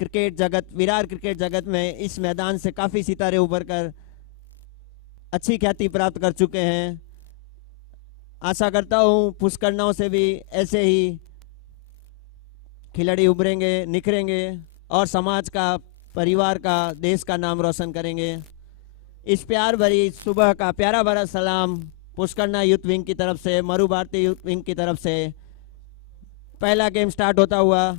Cricket जगत, Virar cricket जगत में इस मैदान से काफ़ी सितारे उभर कर अच्छी ख्याति प्राप्त कर चुके हैं। आशा करता हूँ पुष्करनाव से भी ऐसे ही खिलाड़ी उभरेंगे, निखरेंगे और समाज का, परिवार का, देश का नाम रोशन करेंगे। इस प्यार भरी सुबह का प्यारा भरा सलाम पुष्करना यूथ विंग की तरफ से, मरु भारती यूथ विंग की तरफ से पहला गेम स्टार्ट होता हुआ।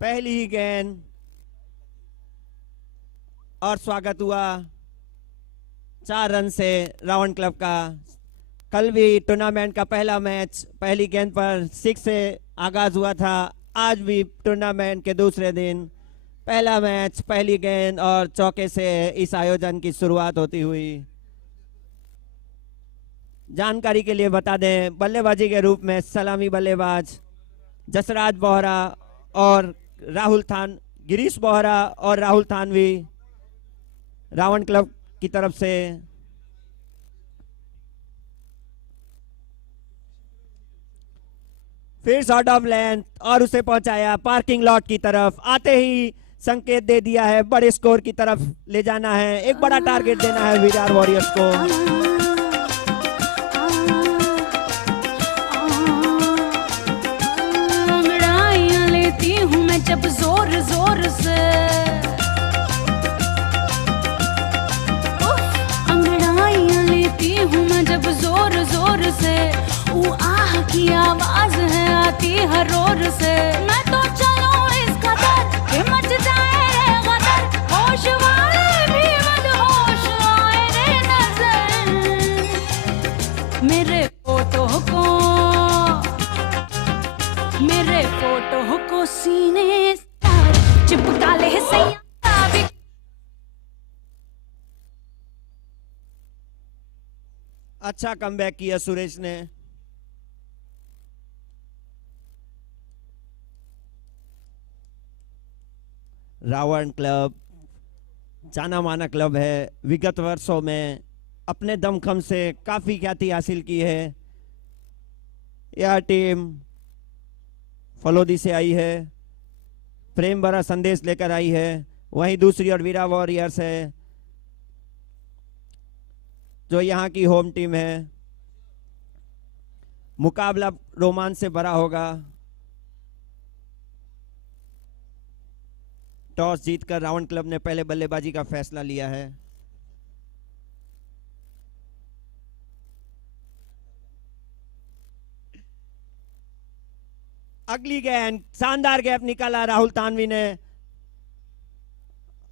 पहली ही गेंद और स्वागत हुआ 4 रन से रावण क्लब का। कल भी टूर्नामेंट का पहला मैच पहली गेंद पर 6 से आगाज हुआ था। आज भी टूर्नामेंट के दूसरे दिन पहला मैच पहली गेंद और चौके से इस आयोजन की शुरुआत होती हुई। जानकारी के लिए बता दें, बल्लेबाजी के रूप में सलामी बल्लेबाज जसराज बोहरा और गिरीश बोहरा और राहुल थानवी रावण क्लब की तरफ से। फिर शॉट ऑफ लेंथ और उसे पहुंचाया पार्किंग लॉट की तरफ। आते ही संकेत दे दिया है, बड़े स्कोर की तरफ ले जाना है, एक बड़ा टारगेट देना है विरार वॉरियर्स को। जब जोर जोर से अंगड़ाइयां लेती हूँ मैं, जब जोर जोर से वो आह की आवाज है आती हर ओर से। मैं तो चलूं इस कदर कि मच जाए रे गदर, होश वाले भी मदहोश आए रे नजर। मेरे फोटो को सीने चिपका ले सैया भी। अच्छा कमबैक किया सुरेश ने। रावण क्लब जाना माना क्लब है, विगत वर्षों में अपने दमखम से काफी ख्याति हासिल की है। यह टीम फलोदी से आई है, प्रेम भरा संदेश लेकर आई है। वहीं दूसरी ओर वीरा वॉरियर्स है जो यहाँ की होम टीम है। मुकाबला रोमांच से भरा होगा। टॉस जीतकर रावण क्लब ने पहले बल्लेबाजी का फैसला लिया है। अगली गेंद शानदार गैप निकाला राहुल तानवी ने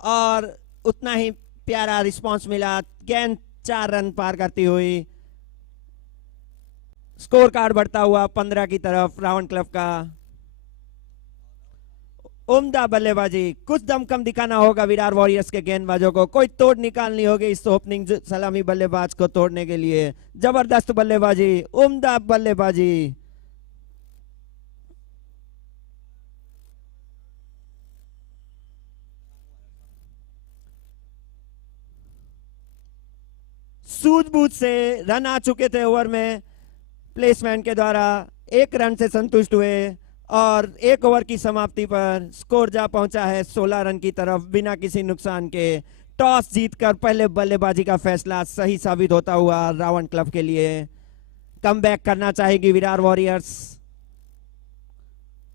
और उतना ही प्यारा रिस्पांस मिला। गेंद 4 रन पार करती हुई स्कोर कार्ड बढ़ता हुआ 15 की तरफ रावण क्लब का। उम्दा बल्लेबाजी, कुछ दमखम दिखाना होगा विरार वॉरियर्स के गेंदबाजों को, कोई तोड़ निकालनी होगी इस ओपनिंग सलामी बल्लेबाज को तोड़ने के लिए। जबरदस्त बल्लेबाजी, उम्दा बल्लेबाजी। सूझबूझ से रन आ चुके थे ओवर में, प्लेसमेंट के द्वारा 1 रन से संतुष्ट हुए और 1 ओवर की समाप्ति पर स्कोर जा पहुंचा है 16 रन की तरफ बिना किसी नुकसान के। टॉस जीतकर पहले बल्लेबाजी का फैसला सही साबित होता हुआ रावण क्लब के लिए। कमबैक करना चाहेगी विरार वॉरियर्स,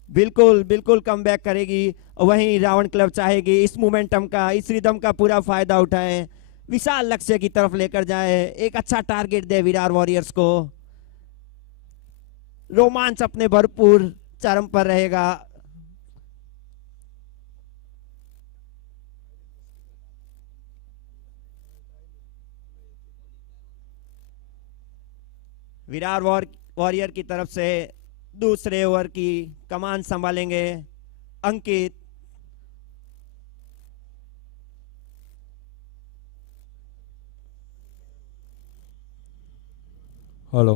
बिल्कुल बिल्कुल कमबैक करेगी। वहीं रावण क्लब चाहेगी इस मोमेंटम का, इस रिदम का पूरा फायदा उठाए, विशाल लक्ष्य की तरफ लेकर जाए, एक अच्छा टारगेट दे विरार वॉरियर्स को। रोमांच अपने भरपूर चरम पर रहेगा। विरार वॉरियर की तरफ से दूसरे ओवर की कमान संभालेंगे अंकित। हेलो,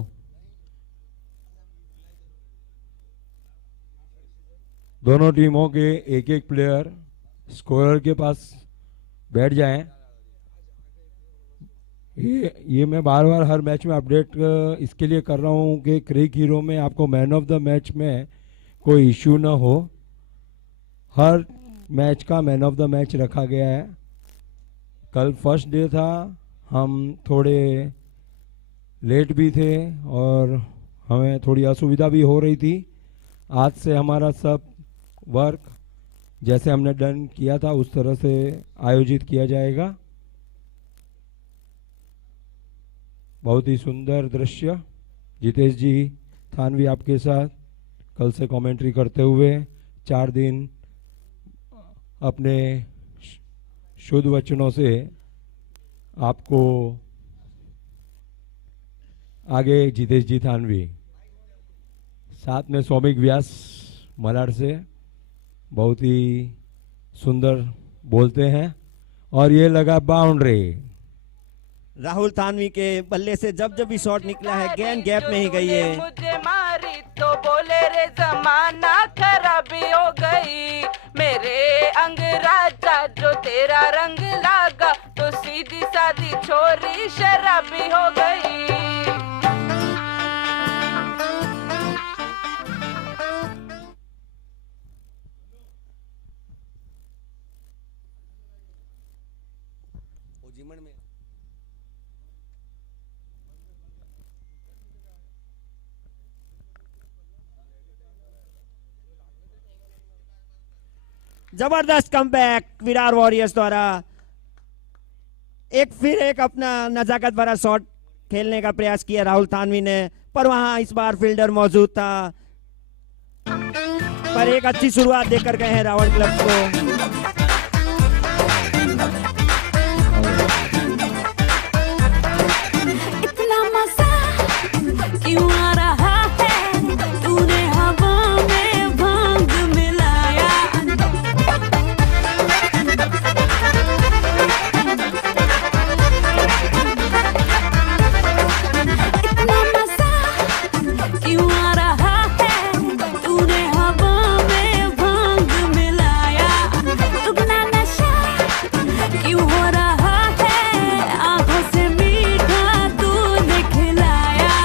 दोनों टीमों के एक एक प्लेयर स्कोरर के पास बैठ जाएं। ये मैं बार बार हर मैच में अपडेट इसके लिए कर रहा हूँ कि क्रिक हीरो में आपको मैन ऑफ द मैच में कोई इश्यू ना हो। हर मैच का मैन ऑफ द मैच रखा गया है। कल फर्स्ट डे था, हम थोड़े लेट भी थे और हमें थोड़ी असुविधा भी हो रही थी। आज से हमारा सब वर्क जैसे हमने डन किया था उस तरह से आयोजित किया जाएगा। बहुत ही सुंदर दृश्य। जितेश जी, थानवी आपके साथ कल से कमेंट्री करते हुए 4 दिन अपने शुद्ध वचनों से आपको आगे जितेश जी थानवी, साथ में सौमिक व्यास मलाड से बहुत ही सुंदर बोलते हैं। और ये लगा बाउंड्री। राहुल थानवी के बल्ले से जब जब भी शॉट निकला है गेंद गैप में ही गई है। मुझे मारी तो बोले रे जमाना खराबी हो गई, मेरे अंग राजा जो तेरा रंग लागा तो सीधी सादी छोरी शराबी हो गई। जबरदस्त कमबैक विरार वॉरियर्स द्वारा। फिर एक अपना नजाकत भरा शॉट खेलने का प्रयास किया राहुल थानवी ने, पर वहां इस बार फील्डर मौजूद था। पर एक अच्छी शुरुआत देकर गए हैं रावण क्लब को। इतना मजा क्यों आ रहा है, तूने हवा में भांग मिलाया। इतना मजा क्यों आ रहा है, तूने हवा में भांग मिलाया। दुगना नशा क्यों हो रहा है, आंखों से मीठा तूने खिलाया।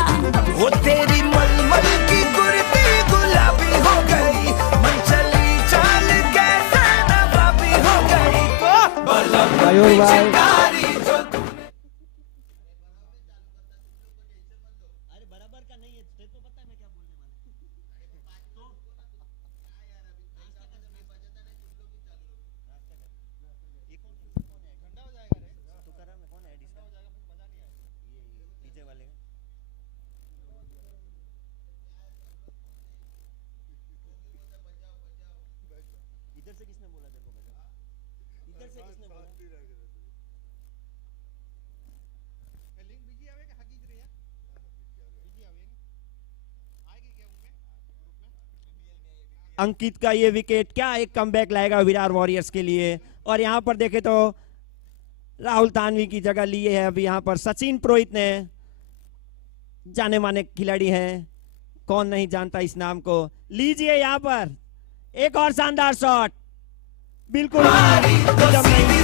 वो तेरी मलमल की कुर्ती गुलाबी हो गई, मन चली चाल कैसे नवाबी हो गई। मयूर भाई अंकित का ये विकेट क्या एक कमबैक लाएगा विरार वॉरियर्स के लिए। और यहाँ पर देखे तो राहुल थानवी की जगह ली है अभी यहाँ पर सचिन पुरोहित ने। जाने माने खिलाड़ी हैं, कौन नहीं जानता इस नाम को। लीजिए यहाँ पर एक और शानदार शॉट, बिल्कुल जब नहीं।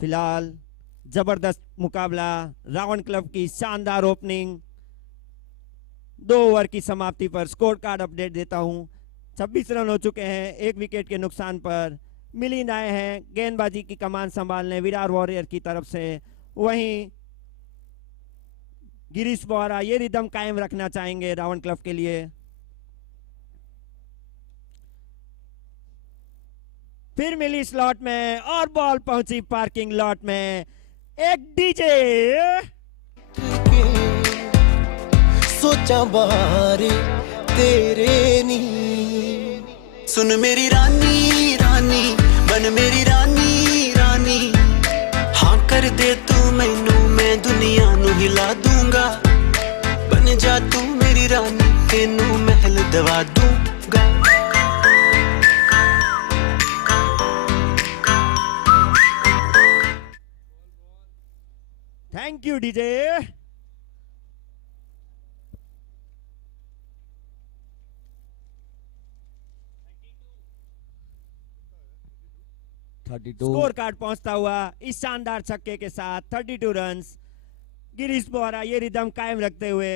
फिलहाल जबरदस्त मुकाबला, रावण क्लब की शानदार ओपनिंग। 2 ओवर की समाप्ति पर स्कोर कार्ड अपडेट देता हूं। 26 रन हो चुके हैं, 1 विकेट के नुकसान पर। मिलिंद आए हैं गेंदबाजी की कमान संभालने विरार वॉरियर की तरफ से। वहीं गिरीश बोहरा ये रिदम कायम रखना चाहेंगे रावण क्लब के लिए। फिर मिली स्लॉट में और बॉल पहुंची पार्किंग लॉट में। एक डीजे के सोचा बारे तेरे नी सुन मेरी रानी रानी बन मेरी रानी रानी हाँ कर दे तू मैनू मैं दुनिया नू हिला दूंगा बन जा तू मेरी रानी तेनू महल दवा दूंगा thank you DJ. 32 score card पहुंचता हुआ इस शानदार छक्के के साथ 32 रन्स। गिरीश बोहरा ये रिदम कायम रखते हुए।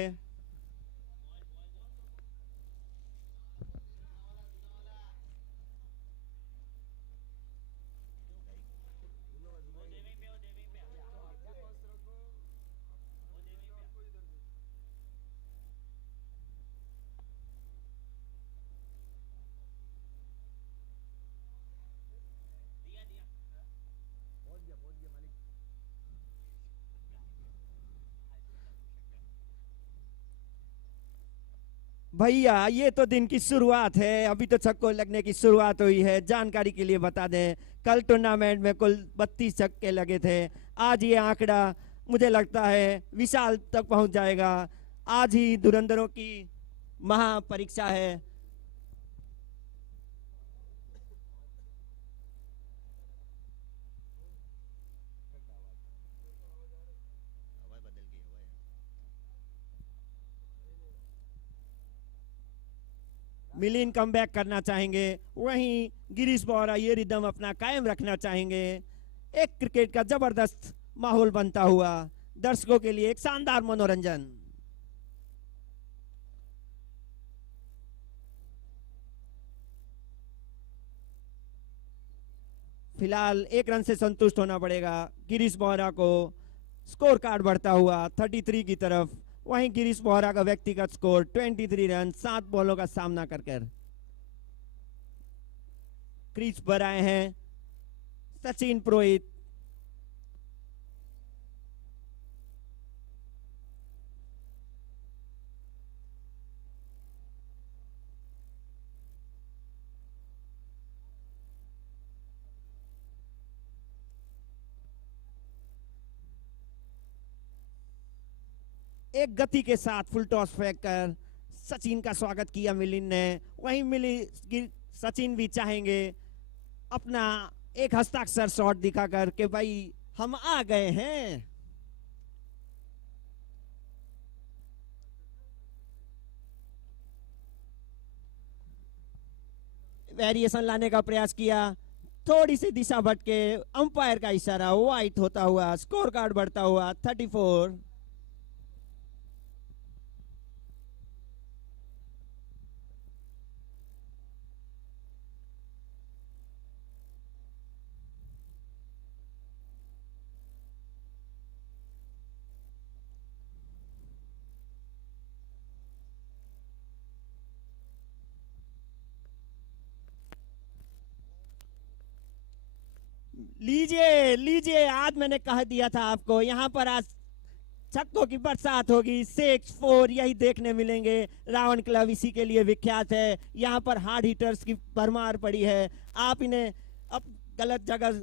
भैया ये तो दिन की शुरुआत है, अभी तो छक्कों लगने की शुरुआत हुई है। जानकारी के लिए बता दें, कल टूर्नामेंट में कुल 32 छक्के लगे थे। आज ये आंकड़ा मुझे लगता है विशाल तक पहुंच जाएगा। आज ही धुरंधरों की महापरीक्षा है। मिलिन कमबैक करना चाहेंगे, वहीं गिरीश बोहरा ये रिदम अपना कायम रखना चाहेंगे। एक क्रिकेट का जबरदस्त माहौल बनता हुआ, दर्शकों के लिए एक शानदार मनोरंजन। फिलहाल 1 रन से संतुष्ट होना पड़ेगा गिरीश बोहरा को। स्कोर कार्ड बढ़ता हुआ 33 की तरफ। वहीं गिरीश बोहरा का व्यक्तिगत स्कोर 23 रन 7 बॉलों का सामना कर क्रीज पर आए हैं सचिन पुरोहित। एक गति के साथ फुल टॉस फेंक कर सचिन का स्वागत किया मिलिंद ने। वहीं सचिन भी चाहेंगे अपना एक हस्ताक्षर शॉट दिखाकर कि भाई हम आ गए हैं। वेरिएशन लाने का प्रयास किया, थोड़ी सी दिशा भटके, अंपायर का इशारा वाइट होता हुआ, स्कोर कार्ड बढ़ता हुआ 34। लीजिए लीजिए, आज मैंने कह दिया था आपको यहाँ पर आज छक्कों की बरसात होगी। 6-4 यही देखने मिलेंगे। रावण क्लब इसी के लिए विख्यात है। यहाँ पर हार्ड हिटर्स की भरमार पड़ी है। आप इन्हें अब गलत जगह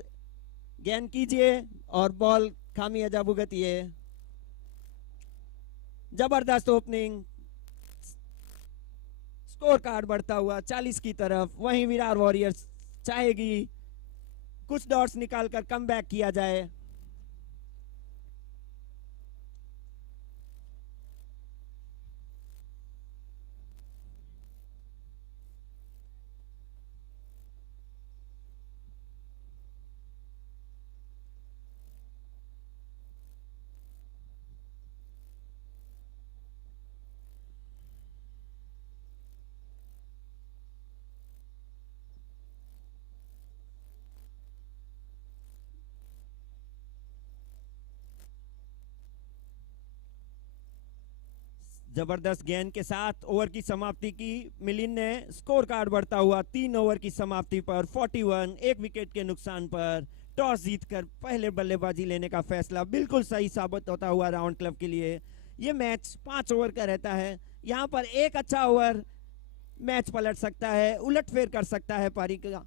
गेंद कीजिए और बॉल खामियाजा भुगतिए। जबरदस्त ओपनिंग, स्कोर कार्ड बढ़ता हुआ 40 की तरफ। वहीं विरार वॉरियर्स चाहेगी कुछ डॉट्स निकालकर कमबैक किया जाए। जबरदस्त गेंद के साथ ओवर की समाप्ति की मिलिंद ने। स्कोर कार्ड बढ़ता हुआ 3 ओवर की समाप्ति पर 41, 1 विकेट के नुकसान पर टॉस जीतकर पहले बल्लेबाजी लेने का फैसला बिल्कुल सही साबित होता हुआ रावण क्लब के लिए। ये मैच 5 ओवर का रहता है, यहाँ पर एक अच्छा ओवर मैच पलट सकता है, उलटफेर कर सकता है पारी का,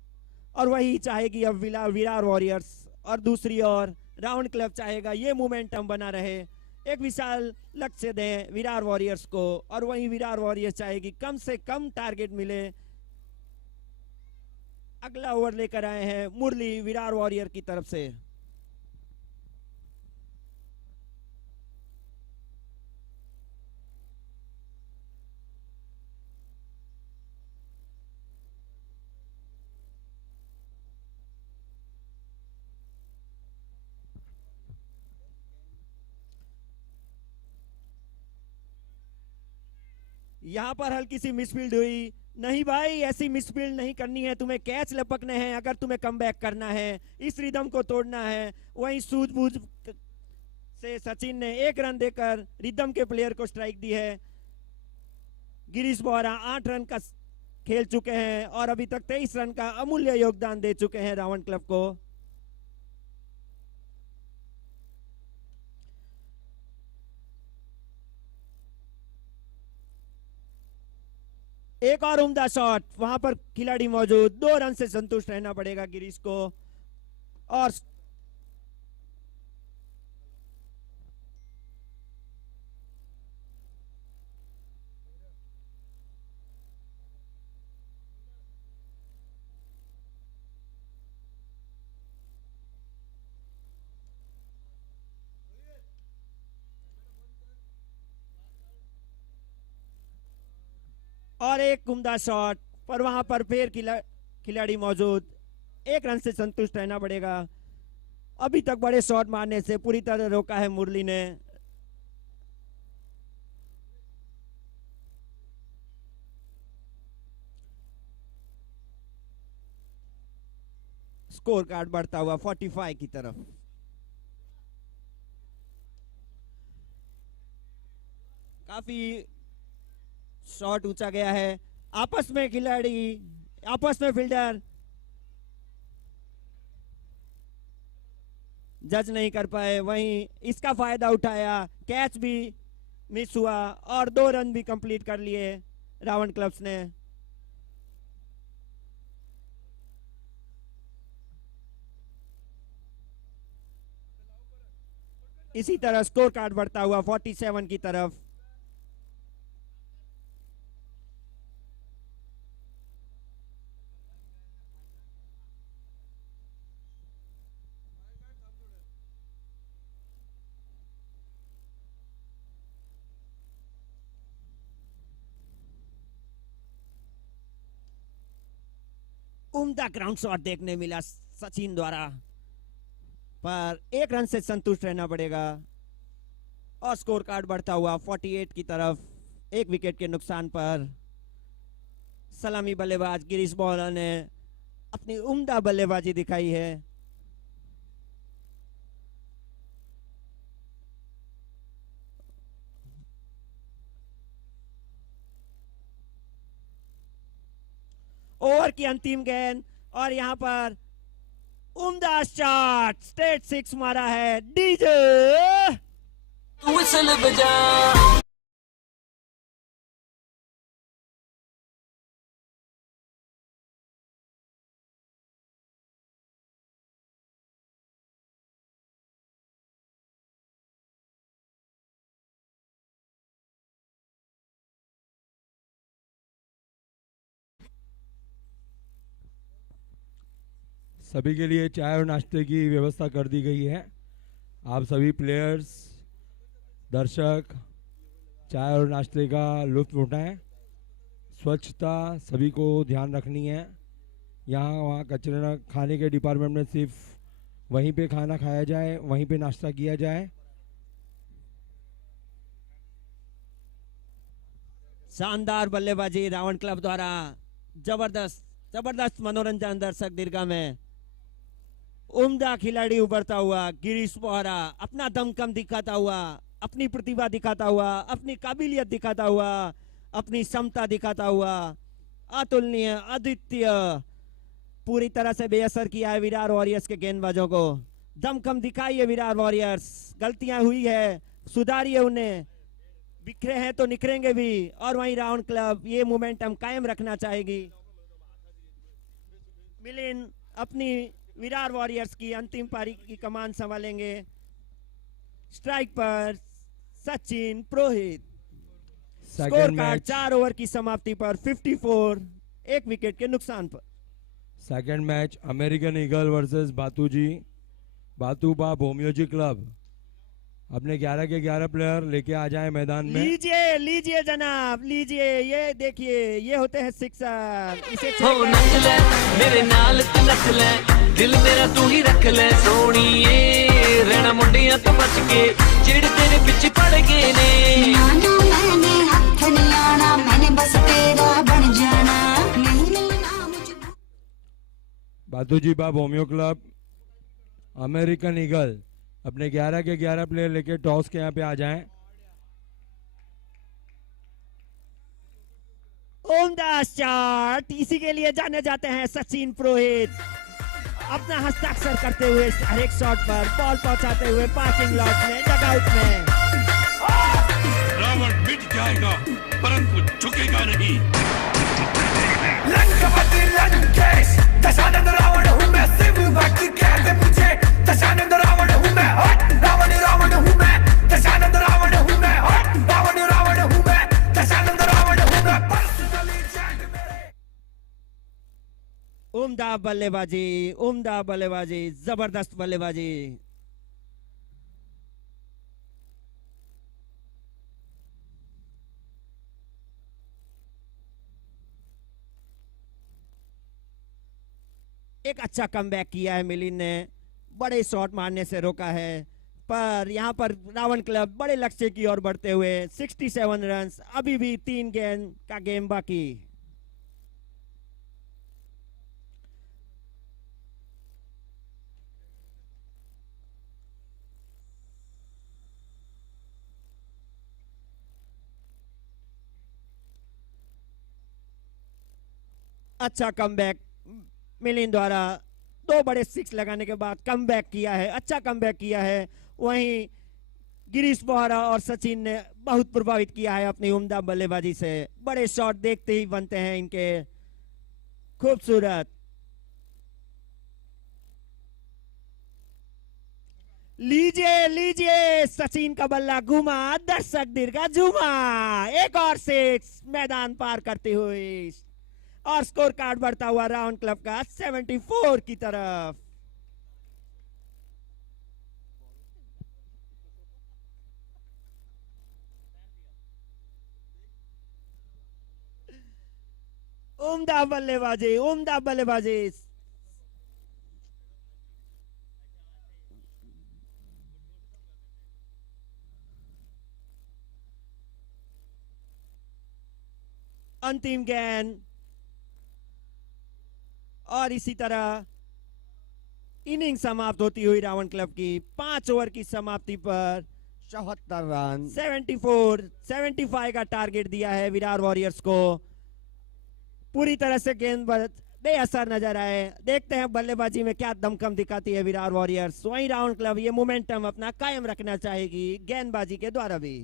और वही चाहेगी अब विरार वॉरियर्स। और दूसरी ओर रावण क्लब चाहेगा ये मोमेंटम बना रहे, एक विशाल लक्ष्य दें विरार वॉरियर्स को, और वहीं विरार वॉरियर्स चाहेगी कम से कम टारगेट मिले। अगला ओवर लेकर आए हैं मुरली विरार वॉरियर की तरफ से। यहां पर हल्की सी मिसफील्ड हुई। नहीं भाई, ऐसी मिसफील्ड नहीं करनी है, तुम्हें कैच लपकने हैं अगर तुम्हें कमबैक करना है, इस रिदम को तोड़ना है। वहीं सूझबूझ से सचिन ने 1 रन देकर रिदम के प्लेयर को स्ट्राइक दी है। गिरीश बोहरा 8 रन का खेल चुके हैं और अभी तक 23 रन का अमूल्य योगदान दे चुके हैं रावण क्लब को। एक और उम्दा शॉट, वहां पर खिलाड़ी मौजूद, 2 रन से संतुष्ट रहना पड़ेगा गिरीश को। और एक उम्दा शॉट, पर वहां पर फिर खिलाड़ी मौजूद, 1 रन से संतुष्ट रहना पड़ेगा। अभी तक बड़े शॉट मारने से पूरी तरह रोका है मुरली ने। स्कोर कार्ड बढ़ता हुआ 45 की तरफ। काफी शॉट ऊंचा गया है। आपस में फील्डर जज नहीं कर पाए, वहीं इसका फायदा उठाया, कैच भी मिस हुआ और 2 रन भी कंप्लीट कर लिए रावण क्लब्स ने। इसी तरह स्कोर कार्ड बढ़ता हुआ 47 की तरफ। उम्दा ग्राउंड शॉट देखने मिला सचिन द्वारा, पर 1 रन से संतुष्ट रहना पड़ेगा और स्कोर कार्ड बढ़ता हुआ 48 की तरफ। 1 विकेट के नुकसान पर सलामी बल्लेबाज गिरीश बोहरा ने अपनी उम्दा बल्लेबाजी दिखाई है। ओवर की अंतिम गेंद और यहां पर उम्दा शॉट, स्ट्रेट 6 मारा है डीजे। व्हिसल बजा। सभी के लिए चाय और नाश्ते की व्यवस्था कर दी गई है। आप सभी प्लेयर्स, दर्शक चाय और नाश्ते का लुत्फ उठाएं। स्वच्छता सभी को ध्यान रखनी है। यहाँ वहाँ कचरा खाने के डिपार्टमेंट में सिर्फ वहीं पे खाना खाया जाए, वहीं पे नाश्ता किया जाए। शानदार बल्लेबाजी रावण क्लब द्वारा, जबरदस्त मनोरंजन दर्शक दीर्घा में। उम्दा खिलाड़ी उभरता हुआ गिरीश बोहरा अपना दमखम दिखाता हुआ अपनी प्रतिभा दिखाता हुआ, अपनी काबिलियत दिखाता हुआ, अपनी क्षमता दिखाता हुआ, अतुलनीय, अद्वितीय, पूरी तरह से बेअसर किया है विरार वॉरियर्स के गेंदबाजों को। दमखम दिखाई है विरार वॉरियर्स, गलतियां हुई है सुधारिए उन्हें, बिखरे हैं तो निखरेंगे भी। और वहीं राउंड क्लब ये मोमेंटम कायम रखना चाहेगी। मिलिंद अपनी विरार वॉरियर्स की अंतिम पारी की कमान संभालेंगे। स्ट्राइक पर Sachin Purohit. Score second card match 4 over की समाप्ति पर 54, 1 विकेट के नुकसान पर। Second match American Eagle versus Batuji Batuba Bhomiyoji club. अपने 11 के 11 प्लेयर लेके आ जाए मैदान में। लीजिए लीजिए जनाब, लीजिए, ये देखिए, ये होते हैं सिक्सर। इसे हो नच ले मेरे नाल तू नच ले, दिल मेरा तू ही रख ले सोनिए, रहना मुंडियां तो बच के जेड़ तेरे पीछे पड़ गए ने। आना मैंने हाथ नहीं आना, मैंने बस तेरा बन जाना, नहीं मिलना मुझको। बातूजी बा भोमियो क्लब अमेरिकन ईगल अपने 11 के 11 प्लेयर लेके टॉस के यहाँ पे आ जाएं। उम्दा शॉट, इसी के लिए जाने जाते हैं सचिन पुरोहित। अपना हस्ताक्षर करते हुए हर एक शॉट पर बॉल पहुंचाते हुए पार्किंग लॉट में, डगआउट में। रावण मिट जाएगा परंतु झुकेगा नहीं। लंकापति लंकेश, दशानंद रावण हूँ मैं, शिव भक्त कहते मुझे दशानंद रावण हूँ मैं, रावण रावण हूँ मैं, दशानंद रावण हूँ मैं, रावण रावण हूँ मैं, दशानंद रावण हूँ मैं, पर्सनली चैट मेरे। उम्दा बल्लेबाजी, उम्दा बल्लेबाजी, जबरदस्त बल्लेबाजी। एक अच्छा कमबैक किया है मिलिंद ने, बड़े शॉट मारने से रोका है, पर यहां पर रावण क्लब बड़े लक्ष्य की ओर बढ़ते हुए 67 रन्स, अभी भी 3 गेंद का गेम बाकी। अच्छा कमबैक मिलिंद द्वारा, 2 बड़े 6 लगाने के बाद कमबैक किया है, अच्छा कमबैक किया है। वहीं गिरीश बोहरा और सचिन ने बहुत प्रभावित किया है अपनी उम्दा बल्लेबाजी से। बड़े शॉट देखते ही बनते हैं इनके, खूबसूरत। लीजिए लीजिए, सचिन का बल्ला घुमा, दर्शक दीर्घा झूमा, एक और 6 मैदान पार करते हुए, और स्कोर कार्ड बढ़ता हुआ राउंड क्लब का 74 की तरफ। उम्दा बल्लेबाजी, उम्दा बल्लेबाजी। अंतिम गेंद, और इसी तरह इनिंग समाप्त होती हुई रावण क्लब की 5 ओवर की समाप्ति पर 74 रन। 75 का टारगेट दिया है विरार वॉरियर्स को। पूरी तरह से गेंदबाज बेअसर नजर आए। देखते हैं बल्लेबाजी में क्या दमखम दिखाती है विरार वॉरियर्स। वहीं रावण क्लब ये मोमेंटम अपना कायम रखना चाहेगी गेंदबाजी के द्वारा भी।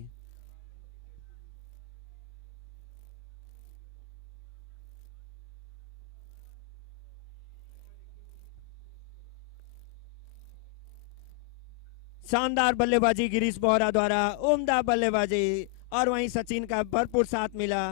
शानदार बल्लेबाजी गिरीश बोहरा द्वारा, उम्दा बल्लेबाजी, और वहीं सचिन का भरपूर साथ मिला।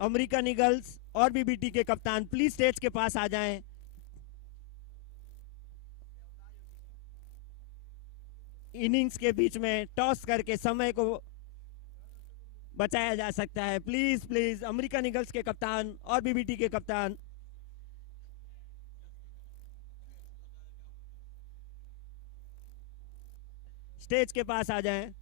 अमेरिकन ईगल्स और बीबीटी के कप्तान प्लीज स्टेज के पास आ जाएं। इनिंग्स के बीच में टॉस करके समय को बचाया जा सकता है। प्लीज प्लीज अमेरिकन ईगल्स के कप्तान और बीबीटी के कप्तान। स्टेज के पास आ जाएं।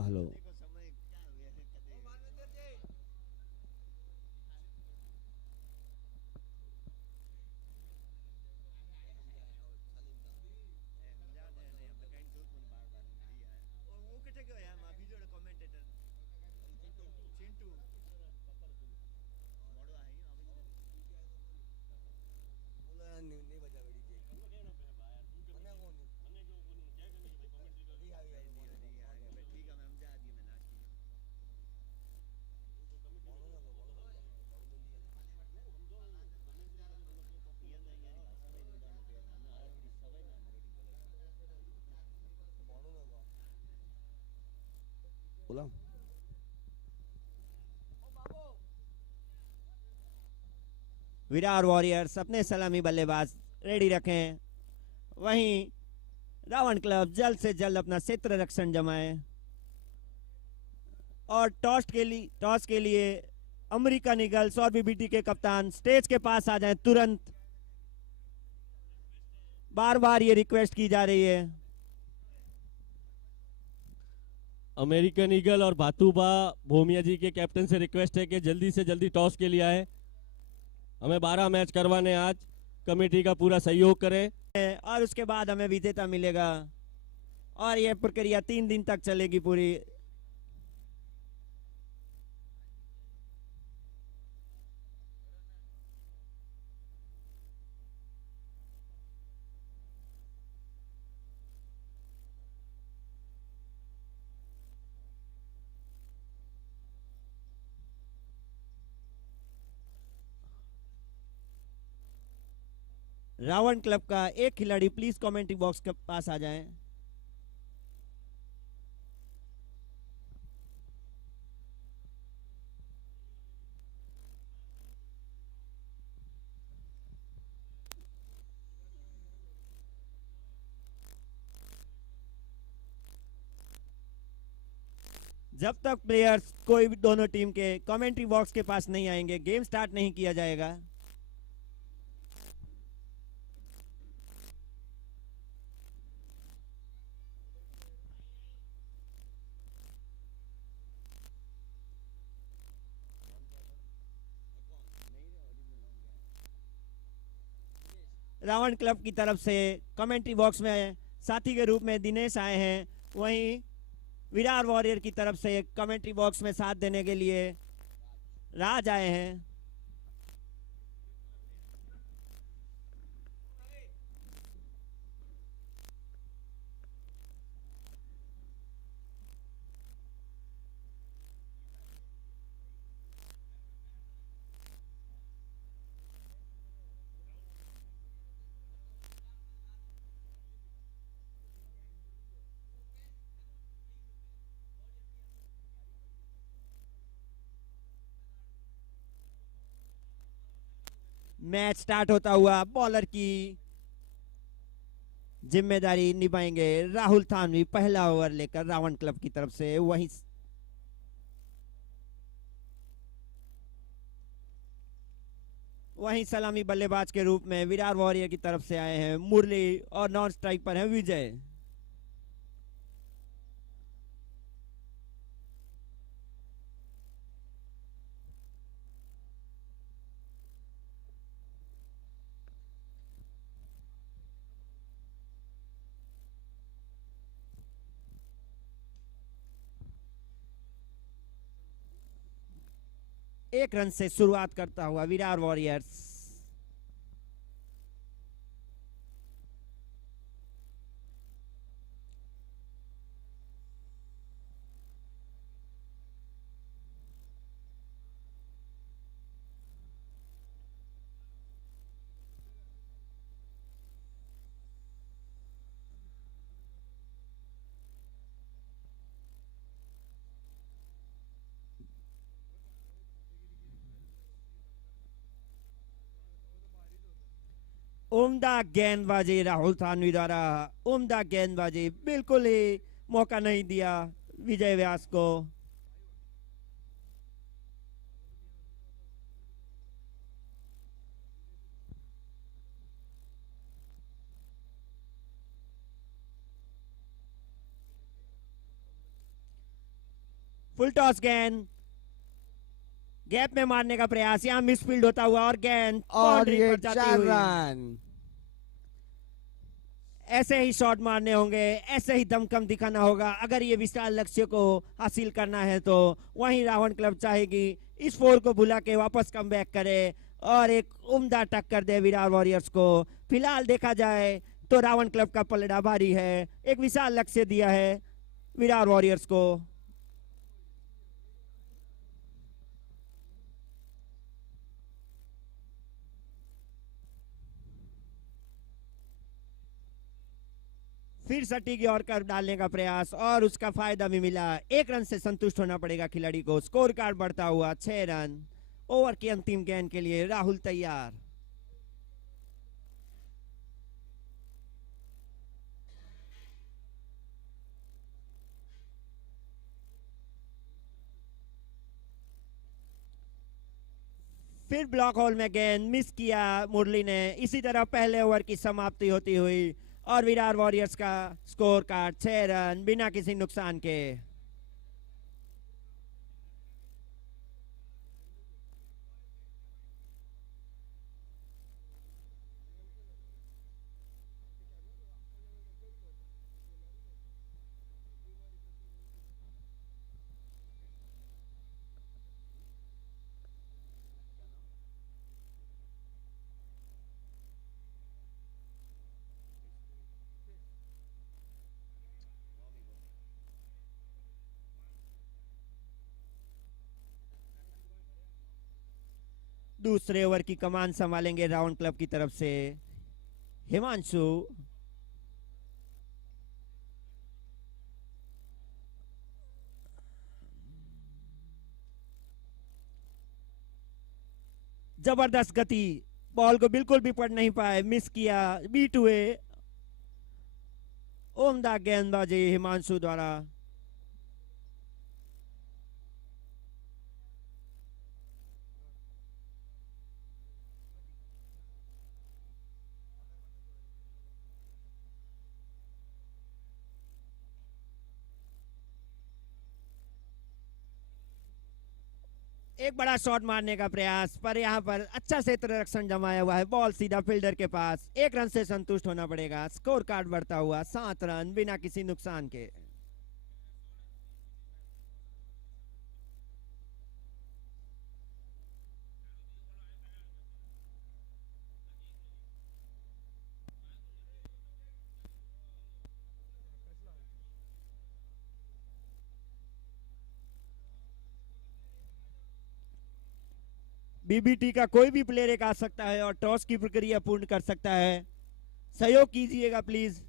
हेलो बोला विरार वॉरियर्स अपने सलामी बल्लेबाज रेडी रखें। वहीं रावण क्लब जल्द से जल्द अपना क्षेत्र रक्षण जमाए और टॉस के लिए अमेरिकन ईगल्स और बीबीटी के कप्तान स्टेज के पास आ जाएं तुरंत। बार बार ये रिक्वेस्ट की जा रही है। अमेरिकन ईगल और भातुबा भोमिया जी के कैप्टन से रिक्वेस्ट है कि जल्दी से जल्दी टॉस के लिए आए। हमें 12 मैच करवाने आज, कमेटी का पूरा सहयोग करें और उसके बाद हमें विजेता मिलेगा और यह प्रक्रिया 3 दिन तक चलेगी पूरी। रावण क्लब का एक खिलाड़ी प्लीज कमेंट्री बॉक्स के पास आ जाएं। जब तक प्लेयर्स कोई भी दोनों टीम के कमेंट्री बॉक्स के पास नहीं आएंगे, गेम स्टार्ट नहीं किया जाएगा। रावण क्लब की तरफ से कमेंट्री बॉक्स में साथी के रूप में दिनेश आए हैं। वहीं विरार वॉरियर की तरफ से कमेंट्री बॉक्स में साथ देने के लिए राज आए हैं। मैच स्टार्ट होता हुआ बॉलर की जिम्मेदारी निभाएंगे राहुल थानवी। पहला ओवर लेकर रावण क्लब की तरफ से। वहीं सलामी बल्लेबाज के रूप में विरार वॉरियर की तरफ से आए हैं मुरली और नॉन स्ट्राइक पर है विजय। एक रन से शुरुआत करता हुआ विरार वॉरियर्स। उम्दा गेंदबाजी राहुल थानवी द्वारा, उम्दा गेंदबाजी, बिल्कुल ही मौका नहीं दिया विजय व्यास को। फुल टॉस गेंद गैप में मारने का प्रयास, यहां मिसफील्ड होता हुआ और गेंद और बाउंड्री ये पर जाती 4 हुई। रन। ऐसे ही शॉट मारने होंगे, ऐसे ही दमखम दिखाना होगा अगर ये विशाल लक्ष्य को हासिल करना है। तो वहीं रावण क्लब चाहेगी इस 4 को भुला के वापस कम बैक करे और एक उम्दा टक्कर दे विरार वॉरियर्स को। फिलहाल देखा जाए तो रावण क्लब का पलड़ा भारी है, एक विशाल लक्ष्य दिया है विरार वॉरियर्स को। फिर सटीक यॉर्कर डालने का प्रयास और उसका फायदा भी मिला। 1 रन से संतुष्ट होना पड़ेगा खिलाड़ी को। स्कोर कार्ड बढ़ता हुआ 6 रन। ओवर की अंतिम गेंद के लिए राहुल तैयार। फिर ब्लॉक होल में गेंद मिस किया मुरली ने। इसी तरह पहले ओवर की समाप्ति होती हुई और विरार वॉरियर्स का स्कोर कार्ड 6 रन बिना किसी नुकसान के। दूसरे ओवर की कमान संभालेंगे राउंड क्लब की तरफ से हिमांशु। जबरदस्त गति, बॉल को बिल्कुल भी पढ़ नहीं पाए, मिस किया, बीट हुए। उम्दा गेंदबाजी हिमांशु द्वारा। एक बड़ा शॉट मारने का प्रयास पर यहां पर अच्छा क्षेत्र रक्षण जमाया हुआ है। बॉल सीधा फील्डर के पास। 1 रन से संतुष्ट होना पड़ेगा। स्कोर कार्ड बढ़ता हुआ 7 रन बिना किसी नुकसान के। बीबीटी का कोई भी प्लेयर एक आ सकता है और टॉस की प्रक्रिया पूर्ण कर सकता है। सहयोग कीजिएगा प्लीज।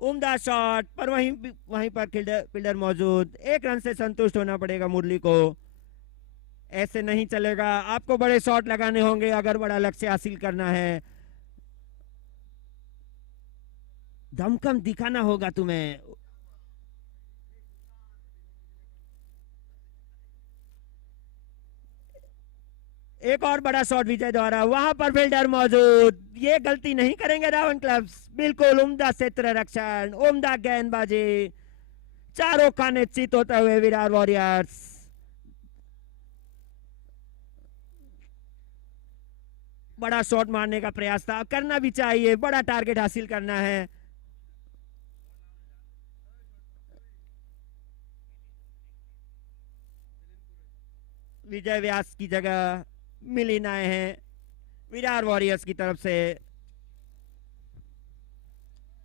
उम्दा शॉट पर वहीं पर फील्डर मौजूद। 1 रन से संतुष्ट होना पड़ेगा मुरली को। ऐसे नहीं चलेगा, आपको बड़े शॉट लगाने होंगे अगर बड़ा लक्ष्य हासिल करना है। दमखम दिखाना होगा तुम्हें। एक और बड़ा शॉट विजय द्वारा, वहां पर फील्डर मौजूद। ये गलती नहीं करेंगे रावण क्लब्स। बिल्कुल उम्दा क्षेत्र रक्षण, उम्दा गेंदबाजी, चारों खाने चित होते हुए विरार वॉरियर्स। बड़ा शॉट मारने का प्रयास था, करना भी चाहिए, बड़ा टारगेट हासिल करना है। विजय व्यास की जगह मिलिन आए हैं विरार वॉरियर्स की तरफ से।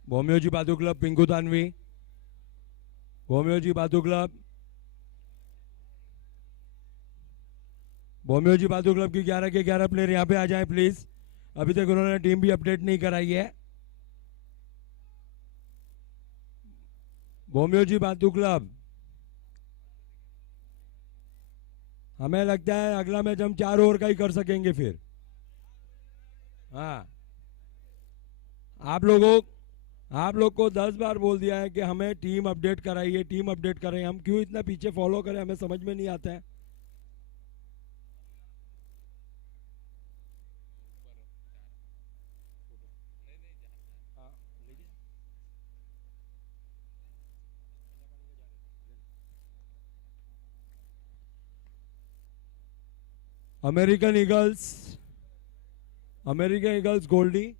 भोमियोजी Batu club Pinku Tanvi, भोमियोजी Batu club, Bhomiyoji Batu club की 11 के 11 प्लेयर यहाँ पे आ जाएं प्लीज। अभी तक उन्होंने टीम भी अपडेट नहीं कराई है। भोमियोजी बातू क्लब, हमें लगता है अगला मैच हम 4 ओवर का ही कर सकेंगे फिर। हाँ, आप लोग को 10 बार बोल दिया है कि हमें टीम अपडेट कराइए, टीम अपडेट करें। हम क्यों इतना पीछे फॉलो करें, हमें समझ में नहीं आता है। American Eagles Goldie,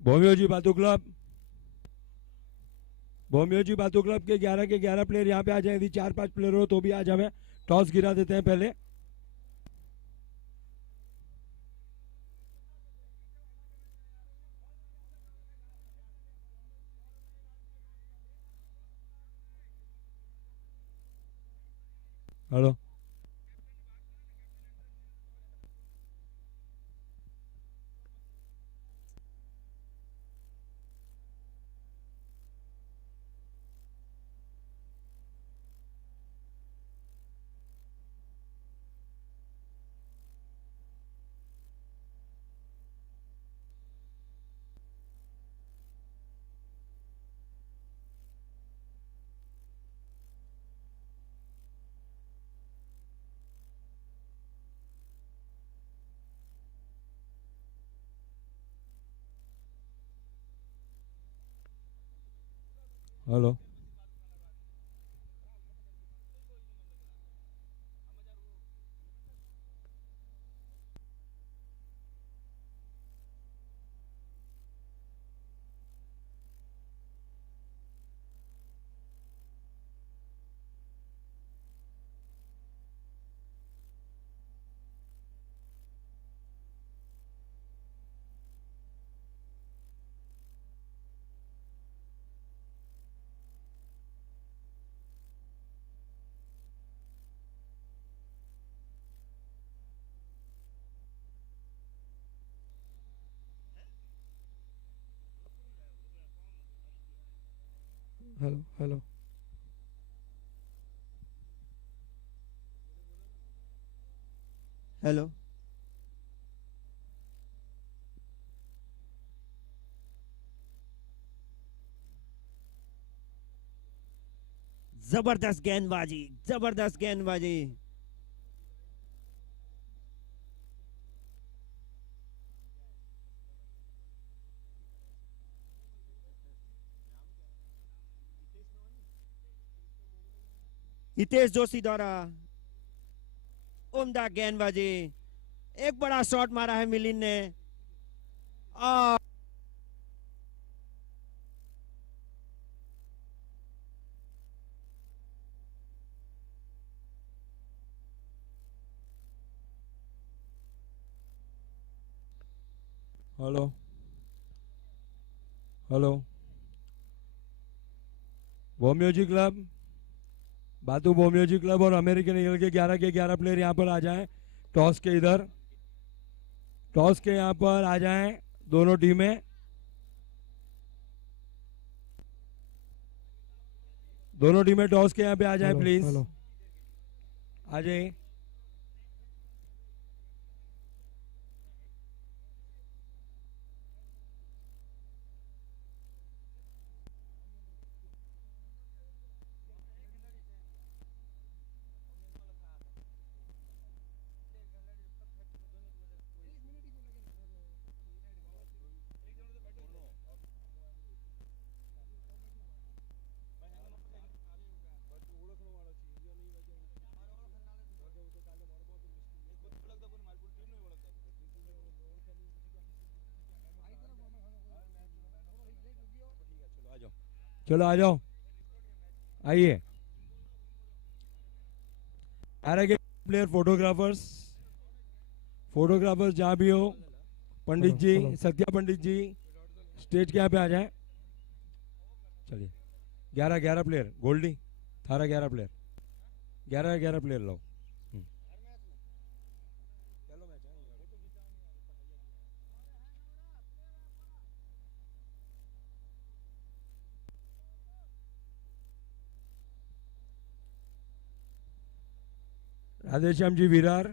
Bhomiyoji Batu club, Bhomiyoji Batu club के 11 के 11 प्लेयर यहाँ पे आ जाए। यदि 4-5 प्लेयर हो तो भी आज हमें टॉस गिरा देते हैं पहले। Hello, hello, hello, hello, hello, जबरदस्त गेंदबाजी, जबरदस्त गेंदबाजी। हितेश जोशी द्वारा उम्दा गेंदबाजी, एक बड़ा शॉट मारा है मिलिन ने। और हेलो, हेलो, भोमियोजी क्लब, बातू भोमियोजी क्लब और अमेरिकन ईगल के 11 के 11 प्लेयर यहाँ पर आ जाएं। टॉस के इधर, टॉस के यहाँ पर आ जाएं दोनों टीमें। दोनों टीमें टॉस के यहाँ पे आ जाएं प्लीज। हेलो, आ जाइए। चलो आ जाओ, आइए। आर के प्लेयर फोटोग्राफर्स जहाँ भी हो, पंडित जी, सत्या पंडित जी स्टेज के यहाँ पे आ जाए। चलिए 11 प्लेयर, गोल्डी थारा 11 प्लेयर, 11 प्लेयर लो। राधेश्याम जी विरार,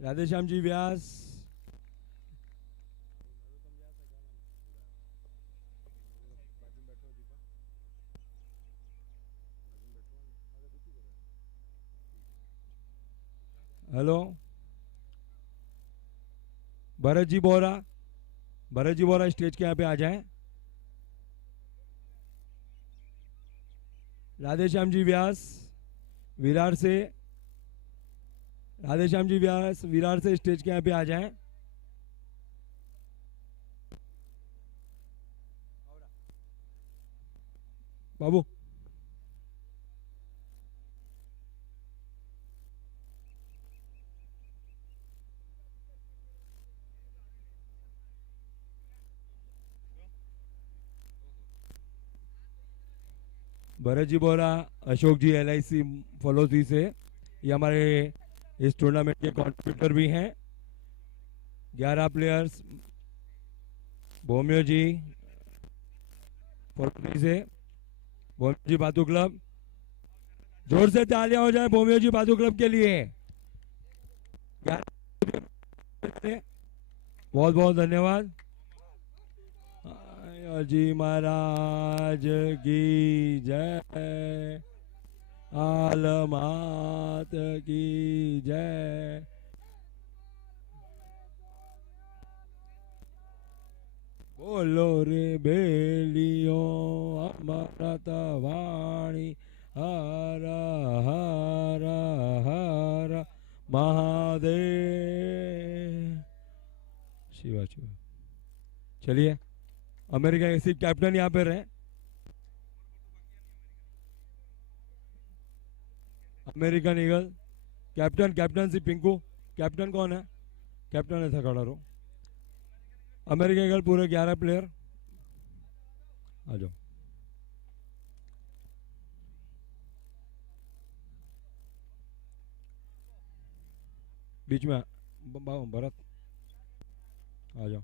राधेश्याम जी व्यास, हेलो भरत जी बोरा स्टेज के यहाँ पे आ जाएं। राधेश्याम जी व्यास विरार से, राधेश्याम जी व्यास विरार से स्टेज के यहाँ पे आ जाएं। बाबू भरत जी बोरा, अशोक जी LIC फलोसी से, ये हमारे इस टूर्नामेंट के कॉन्ट्रीब्यूटर भी हैं। 11 प्लेयर्स, भोमियो जी फलोसी से, भोमियो जी बातू क्लब, जोर से तालियां हो जाए भोमियो जी बातू क्लब के लिए। बहुत बहुत धन्यवाद। जी महाराज की जय, आल मात की जय। बोलो रे बेलियो अमृत वाणी, हर हर हर महादेव। शिवा शिवा। चलिए अमेरिका के सिर्फ कैप्टन यहाँ पे रहे। American eagle captain Pinku, captain कौन है? कैप्टन ऐसा खड़ा रहो। अमेरिकन ईगल पूरे 11 प्लेयर आ जाओ। बीच में भरत आ जाओ।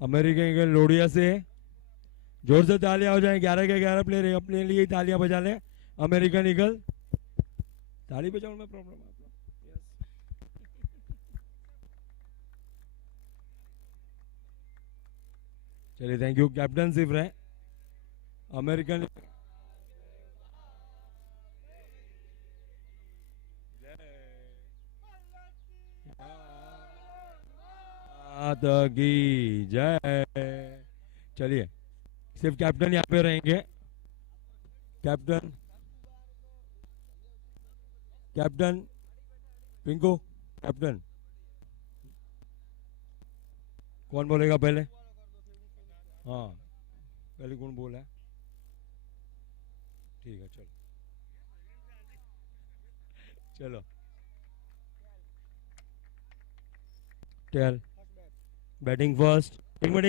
अमेरिकन ईगल लोडिया से जोर से तालियां हो जाए। 11 के 11 प्लेयर अपने लिए तालियां बजा लें। अमेरिकन ईगल ताली बजाओ में प्रॉब्लम है। चलिए थैंक यू। कैप्टन सिर्फ रहे अमेरिकन की जय। चलिए सिर्फ कैप्टन यहाँ पे रहेंगे। कैप्टन पिंकू, कैप्टन कौन बोलेगा पहले? हाँ पहले कौन बोला? ठीक है चलो चलो। Tail batting first. एक मिनट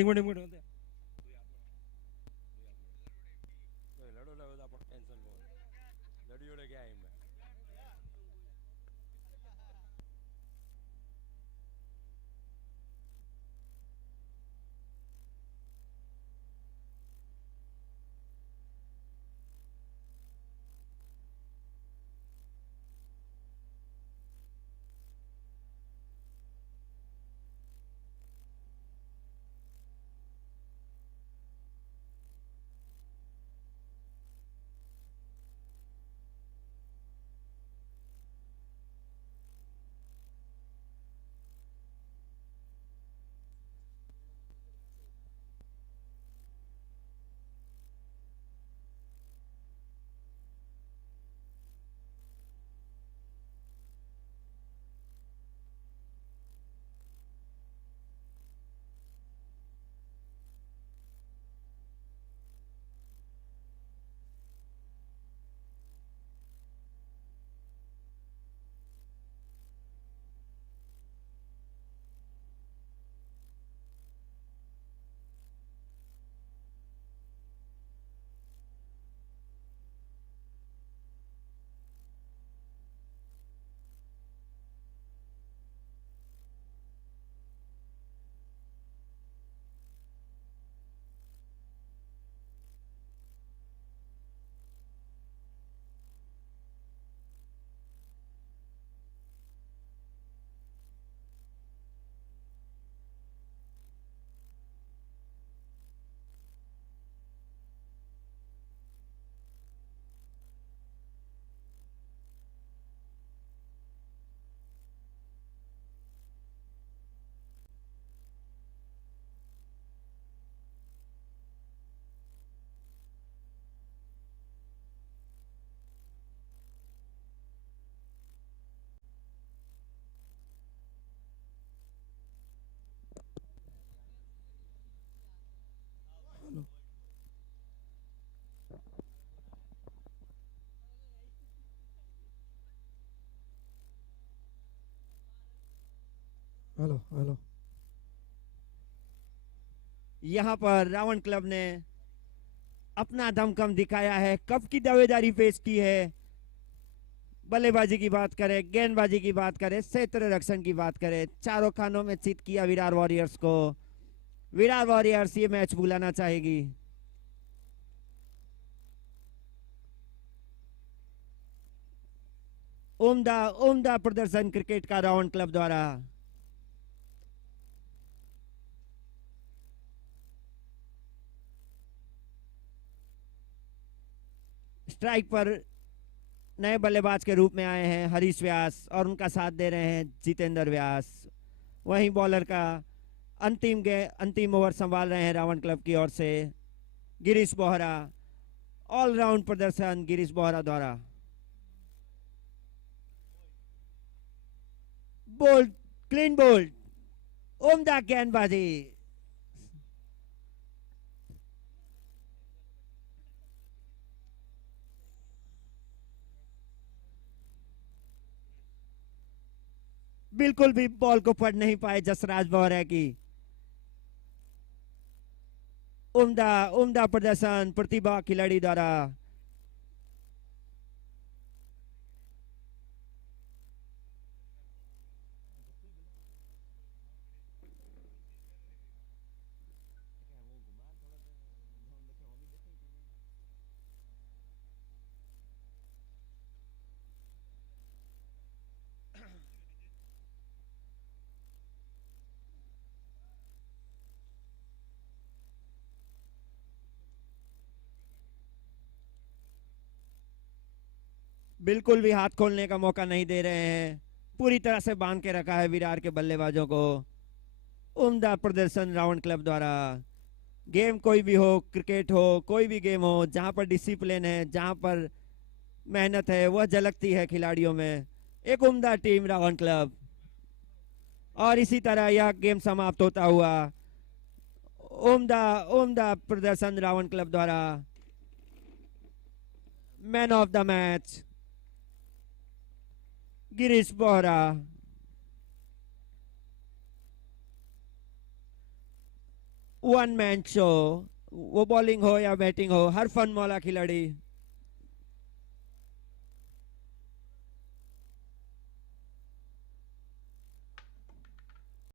हेलो हेलो यहाँ पर रावण क्लब ने अपना दमखम दिखाया है, कब की दावेदारी पेश की है। बल्लेबाजी की बात करें, गेंदबाजी की बात करें, क्षेत्र रक्षण की बात करें, चारों खानों में चित किया विरार वॉरियर्स को। विरार वॉरियर्स ये मैच बुलाना चाहेगी। उम्दा उम्दा प्रदर्शन क्रिकेट का रावण क्लब द्वारा। स्ट्राइक पर नए बल्लेबाज के रूप में आए हैं हरीश व्यास और उनका साथ दे रहे हैं जितेंद्र व्यास। वहीं बॉलर का अंतिम ओवर संभाल रहे हैं रावण क्लब की ओर से गिरीश बोहरा। ऑलराउंड प्रदर्शन गिरीश बोहरा द्वारा। बोल्ड, क्लीन बोल्ड, उम्दा गेंदबाजी। बिल्कुल भी बॉल को पढ़ नहीं पाए जसराज बोहरा की। उम्दा उम्दा प्रदर्शन प्रतिभा खिलाड़ी द्वारा। बिल्कुल भी हाथ खोलने का मौका नहीं दे रहे हैं, पूरी तरह से बांध के रखा है विरार के बल्लेबाजों को। उम्दा प्रदर्शन रावण क्लब द्वारा। गेम कोई भी हो, क्रिकेट हो, कोई भी गेम हो, जहां पर डिसिप्लिन है, जहां पर मेहनत है, वह झलकती है खिलाड़ियों में। एक उम्दा टीम रावण क्लब। और इसी तरह यह गेम समाप्त होता हुआ उम्दा उम्दा प्रदर्शन रावण क्लब द्वारा। Man of the match Girish Bohra. One man show, वो बॉलिंग हो या बैटिंग हो, हर फन मौला खिलाड़ी